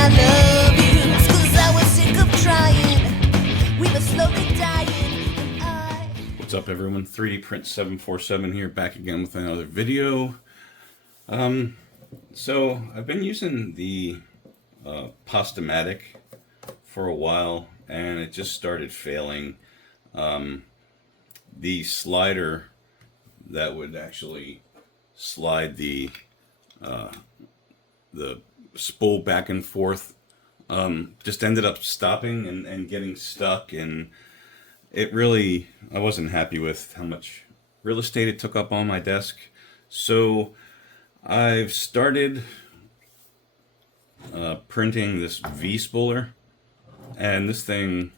I love you. It's 'cause I was sick of trying. We were slowly dying. And What's up, everyone? 3D Print 747 here, back again with another video. So I've been using the Pastamatic for a while, and it just started failing. The slider that would actually slide the spool back and forth just ended up stopping and getting stuck, and it really, I wasn't happy with how much real estate it took up on my desk. So I've started printing this Vspooler, and this thing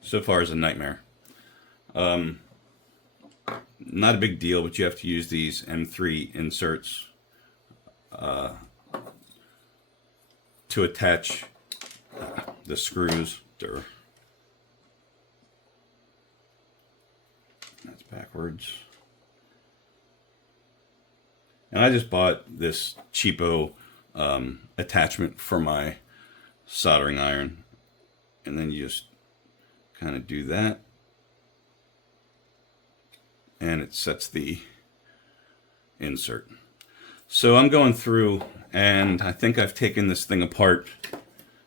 so far is a nightmare. Not a big deal, but you have to use these M3 inserts to attach the screws. That's backwards. And I just bought this cheapo attachment for my soldering iron, and then you just kind of do that, and it sets the insert. So I'm going through, and I think I've taken this thing apart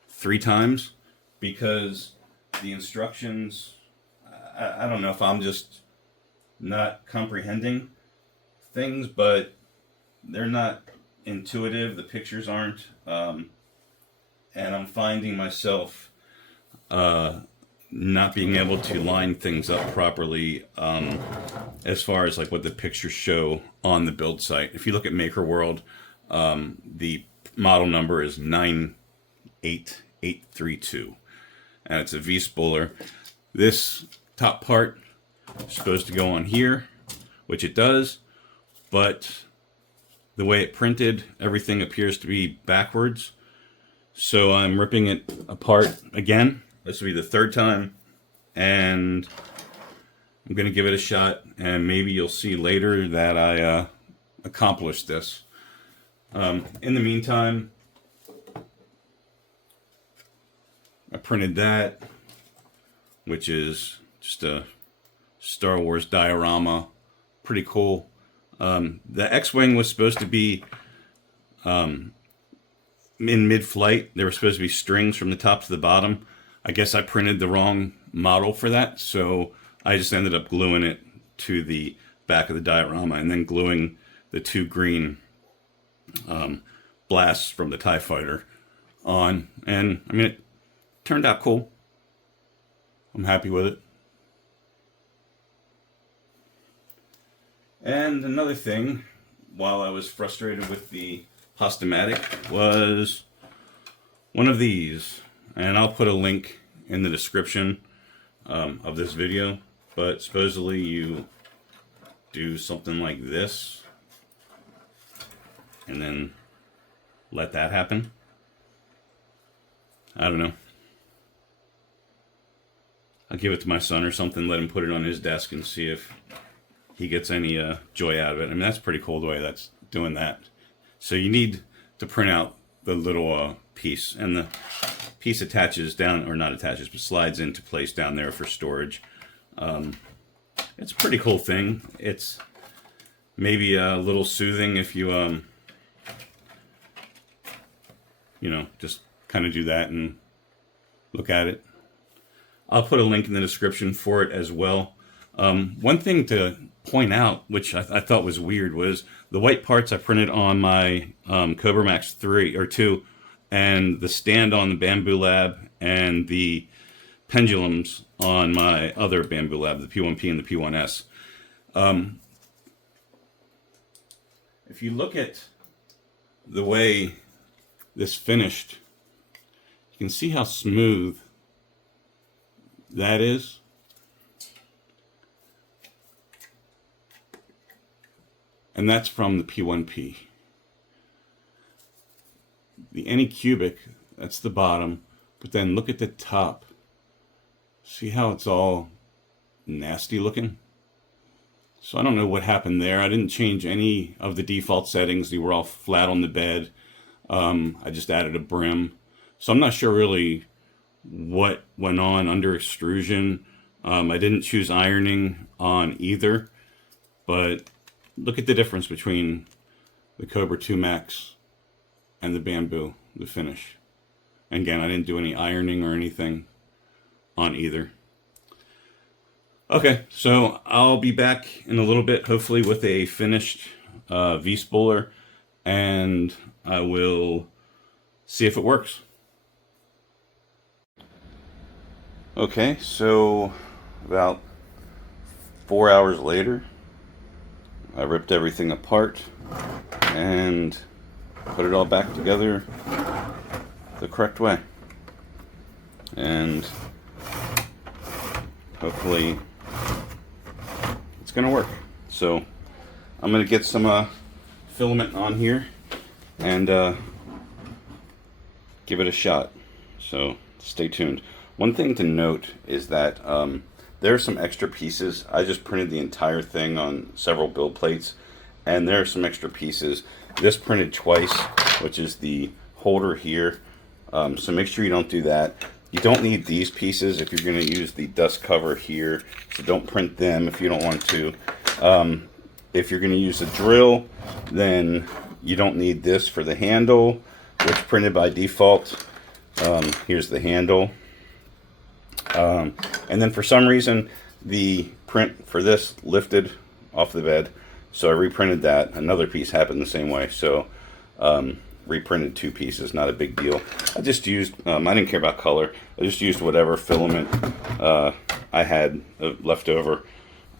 3 times because the instructions, I don't know if I'm just not comprehending things, but they're not intuitive. The pictures aren't, and I'm finding myself not being able to line things up properly as far as like what the pictures show on the build site. If you look at Maker World, the model number is 98832, and it's a V-spooler. This top part is supposed to go on here, which it does, but the way it printed, everything appears to be backwards. So I'm ripping it apart again. This will be the 3rd time, and I'm going to give it a shot, and maybe you'll see later that I accomplished this. In the meantime, I printed that, which is just a Star Wars diorama. Pretty cool. The X-Wing was supposed to be in mid-flight. There were supposed to be strings from the top to the bottom. I guess I printed the wrong model for that, so I just ended up gluing it to the back of the diorama and then gluing the 2 green blasts from the TIE Fighter on. And, I mean, it turned out cool. I'm happy with it. And another thing, while I was frustrated with the Pastamatic, was one of these. And I'll put a link in the description of this video. But supposedly you do something like this, and then let that happen. I don't know. I'll give it to my son or something, let him put it on his desk and see if he gets any joy out of it. I mean, that's pretty cool the way that's doing that. So you need to print out the little piece, and the piece attaches down, or not attaches, but slides into place down there for storage. It's a pretty cool thing. It's maybe a little soothing if you, you know, just kind of do that and look at it. I'll put a link in the description for it as well. One thing to point out, which I thought was weird, was the white parts I printed on my Cobra Max 3 or 2, and the stand on the BambuLab, and the pendulums on my other BambuLab, the P1P and the P1S. If you look at the way this finished, you can see how smooth that is. And that's from the P1P. The Anycubic, that's the bottom, but then look at the top. See how it's all nasty looking? So I don't know what happened there. I didn't change any of the default settings. They were all flat on the bed. I just added a brim. So I'm not sure really what went on under extrusion. I didn't choose ironing on either, but look at the difference between the Cobra 2 Max and the Bamboo, the finish. And again, I didn't do any ironing or anything on either. Okay, so I'll be back in a little bit, hopefully with a finished Vspooler, and I will see if it works. Okay, so about 4 hours later, I ripped everything apart and put it all back together the correct way. And hopefully it's gonna work. So I'm gonna get some filament on here and give it a shot. So stay tuned. One thing to note is that there are some extra pieces. I just printed the entire thing on several build plates, and there are some extra pieces. This printed twice, which is the holder here. So make sure you don't do that. You don't need these pieces if you're going to use the dust cover here, so don't print them if you don't want to. If you're going to use a drill, then you don't need this for the handle, which printed by default. Here's the handle. And then for some reason, the print for this lifted off the bed, so I reprinted that. Another piece happened the same way, so reprinted 2 pieces, not a big deal. I just used, I didn't care about color, I just used whatever filament I had left over.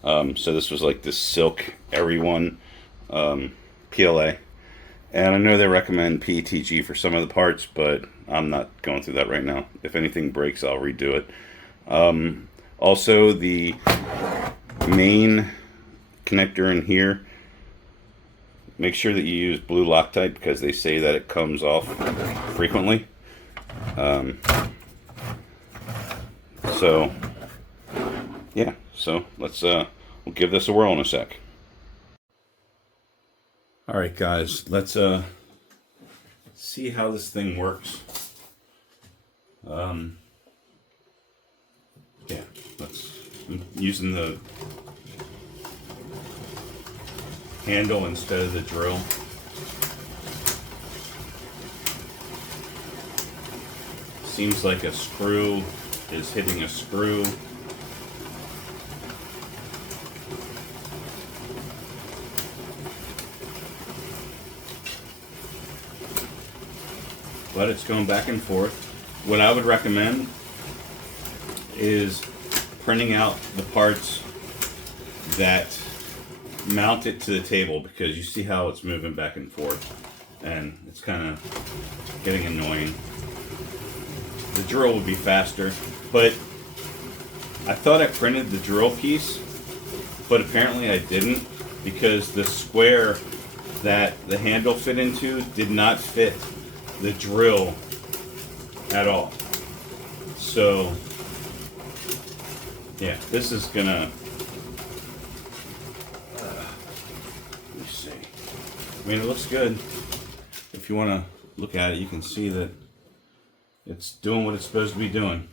So this was like this silk Airy One PLA. And I know they recommend PETG for some of the parts, but I'm not going through that right now. If anything breaks, I'll redo it. Also, the main connector in here, make sure that you use blue Loctite because they say that it comes off frequently. So, yeah, so let's we'll give this a whirl in a sec. All right, guys, let's see how this thing works. Yeah, I'm using the handle instead of the drill. Seems like a screw is hitting a screw. But it's going back and forth. What I would recommend is printing out the parts that mount it to the table, because you see how it's moving back and forth and it's kind of getting annoying. The drill would be faster, but I thought I printed the drill piece, but apparently I didn't, because the square that the handle fit into did not fit the drill at all. So yeah, this is gonna let me see. I mean, it looks good. If you want to look at it, you can see that it's doing what it's supposed to be doing.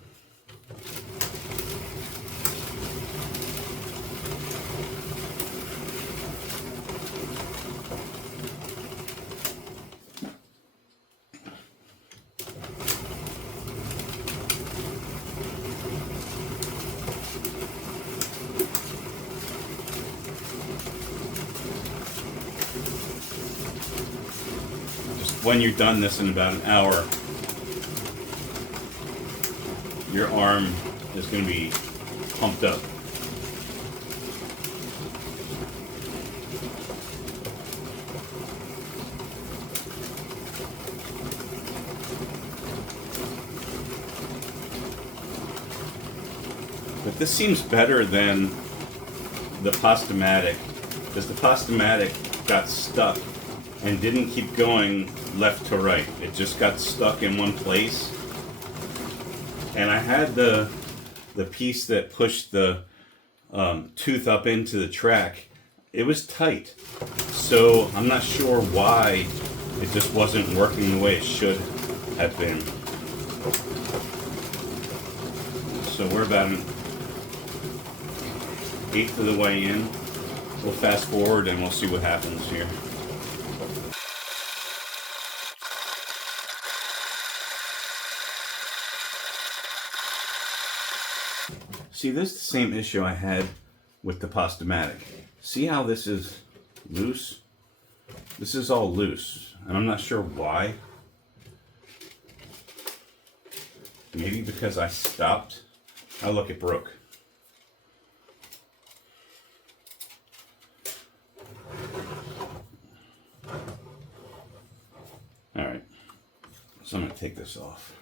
When you're done this in about an hour, your arm is going to be pumped up. But this seems better than the Pastamatic, because the Pastamatic got stuck and didn't keep going left to right. It just got stuck in one place. And I had the piece that pushed the tooth up into the track. It was tight. So I'm not sure why it just wasn't working the way it should have been. So we're about an eighth of the way in. We'll fast forward and we'll see what happens here. See, this is the same issue I had with the Pastamatic. See how this is loose? This is all loose, and I'm not sure why. Maybe because I stopped. Oh, look, it broke. All right, so I'm gonna take this off.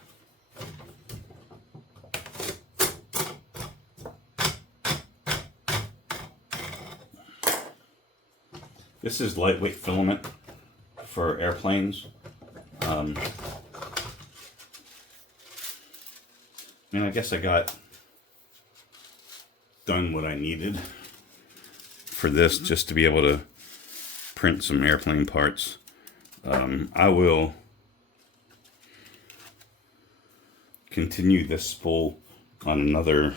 This is lightweight filament for airplanes. I mean, I guess I got done what I needed for this just to be able to print some airplane parts. I will continue this spool on another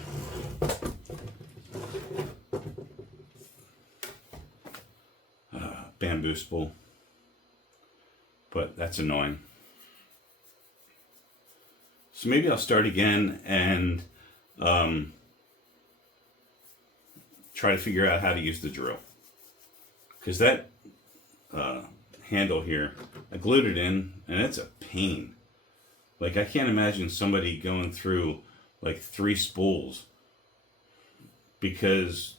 bamboo spool, but that's annoying. So maybe I'll start again and try to figure out how to use the drill, because that handle here, I glued it in and it's a pain. Like, I can't imagine somebody going through like 3 spools, because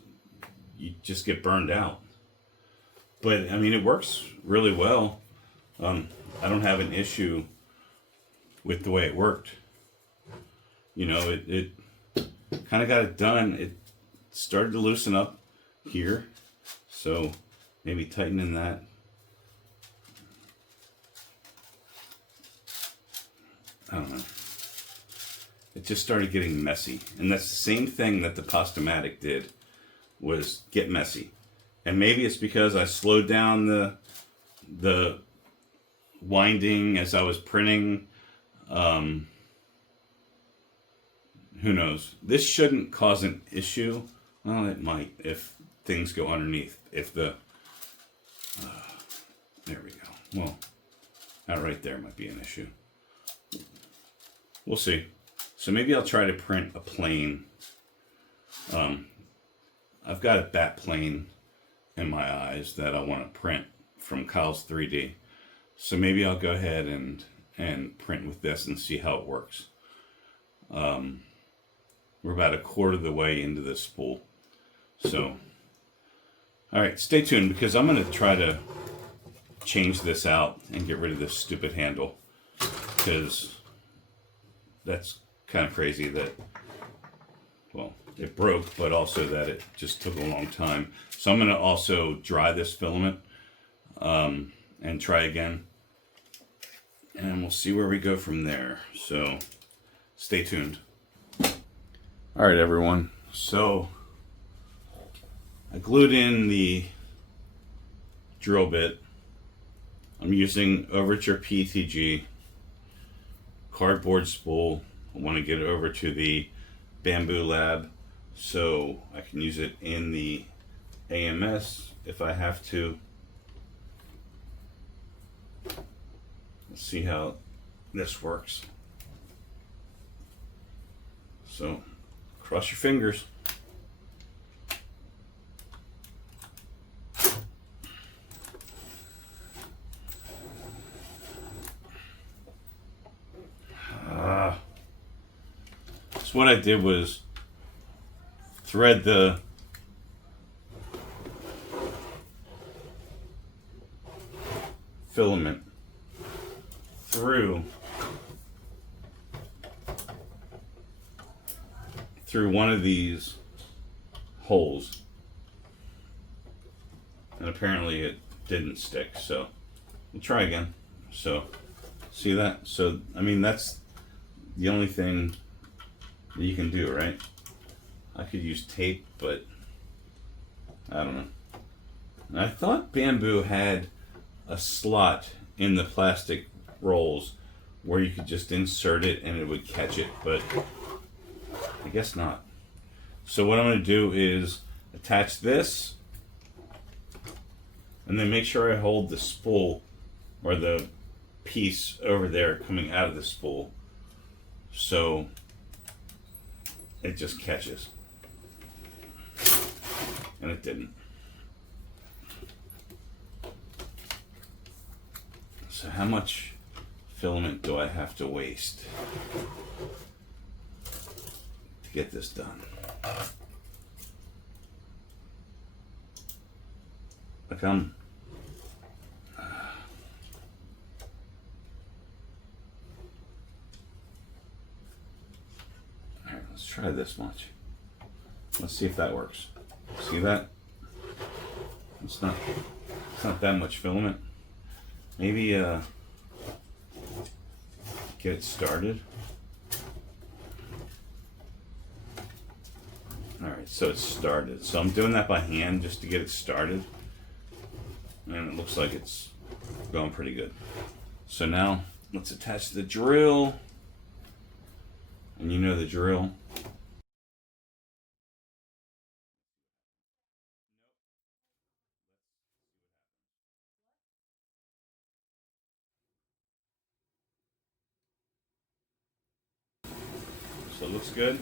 you just get burned out. But I mean, it works really well. I don't have an issue with the way it worked. You know, it kind of got it done. It started to loosen up here, so maybe tightening that. I don't know. It just started getting messy, and that's the same thing that the Pastamatic did, was get messy. And maybe it's because I slowed down the winding as I was printing. Who knows? This shouldn't cause an issue. Well, it might if things go underneath. If the there we go. Well, that right there might be an issue. We'll see. So maybe I'll try to print a plane. I've got a bat plane in my eyes that I want to print from Kyle's 3D. So maybe I'll go ahead and print with this and see how it works. We're about a quarter of the way into this spool. So, all right, stay tuned, because I'm going to try to change this out and get rid of this stupid handle, because that's kind of crazy that, well, it broke, but also that it just took a long time. So I'm going to also dry this filament and try again, and we'll see where we go from there. So stay tuned. All right, everyone. So I glued in the drill bit. I'm using Overture PTG cardboard spool. I want to get it over to the BambuLab so I can use it in the AMS if I have to. Let's see how this works. So cross your fingers. So what I did was thread the filament through one of these holes, and apparently it didn't stick, so we'll try again. So see that? So I mean, that's the only thing that you can do, right? I could use tape, but I don't know. And I thought Bamboo had a slot in the plastic rolls where you could just insert it and it would catch it, but I guess not. So what I'm going to do is attach this and then make sure I hold the spool or the piece over there coming out of the spool so it just catches. And it didn't. So how much filament do I have to waste to get this done? Like I'm Alright, let's try this much. Let's see if that works. See that? It's not that much filament. Maybe get it started. Alright, so it's started. So I'm doing that by hand just to get it started. And it looks like it's going pretty good. So now let's attach the drill. And you know the drill. So it looks good.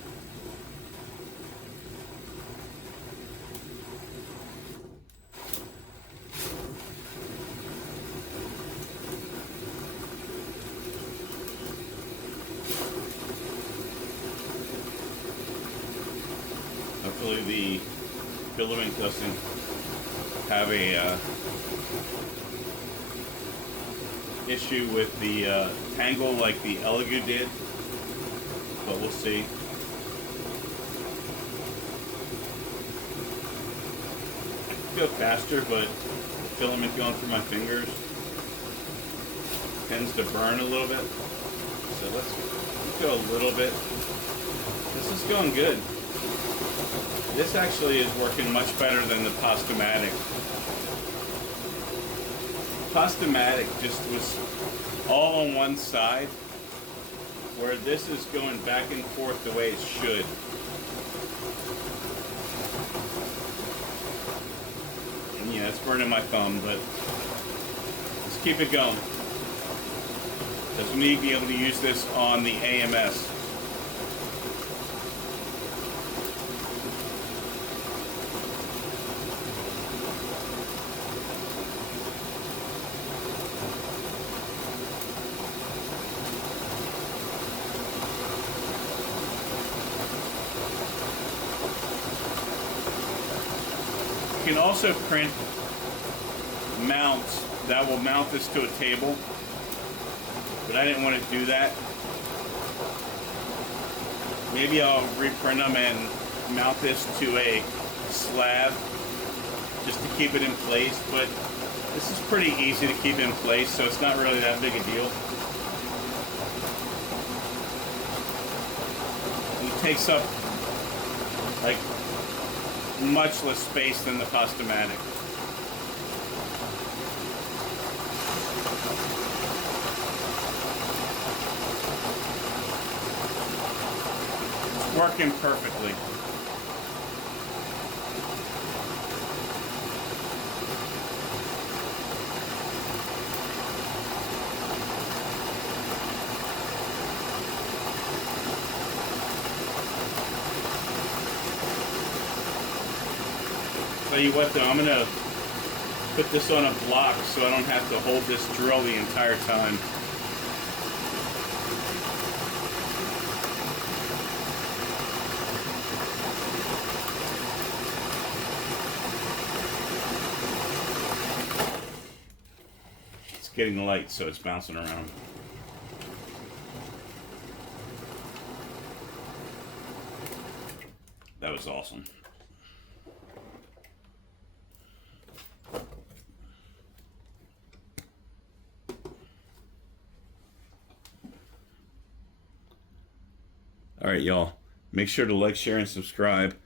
Hopefully the filament doesn't have a issue with the tangle like the Elegoo did, but we'll see. I could go faster, but the filament going through my fingers tends to burn a little bit. So let's go a little bit. This is going good. This actually is working much better than the Pastamatic. Pastamatic just was all on one side, where this is going back and forth the way it should. And yeah, it's burning my thumb, but let's keep it going. Because we need to be able to use this on the AMS. You can also print mounts that will mount this to a table, but I didn't want to do that. Maybe I'll reprint them and mount this to a slab just to keep it in place, but this is pretty easy to keep in place, so it's not really that big a deal. And it takes up like much less space than the Pastamatic. It's working perfectly. Tell you what though, I'm going to put this on a block so I don't have to hold this drill the entire time. It's getting light, so it's bouncing around. That was awesome. All right, y'all. Make sure to like, share, and subscribe.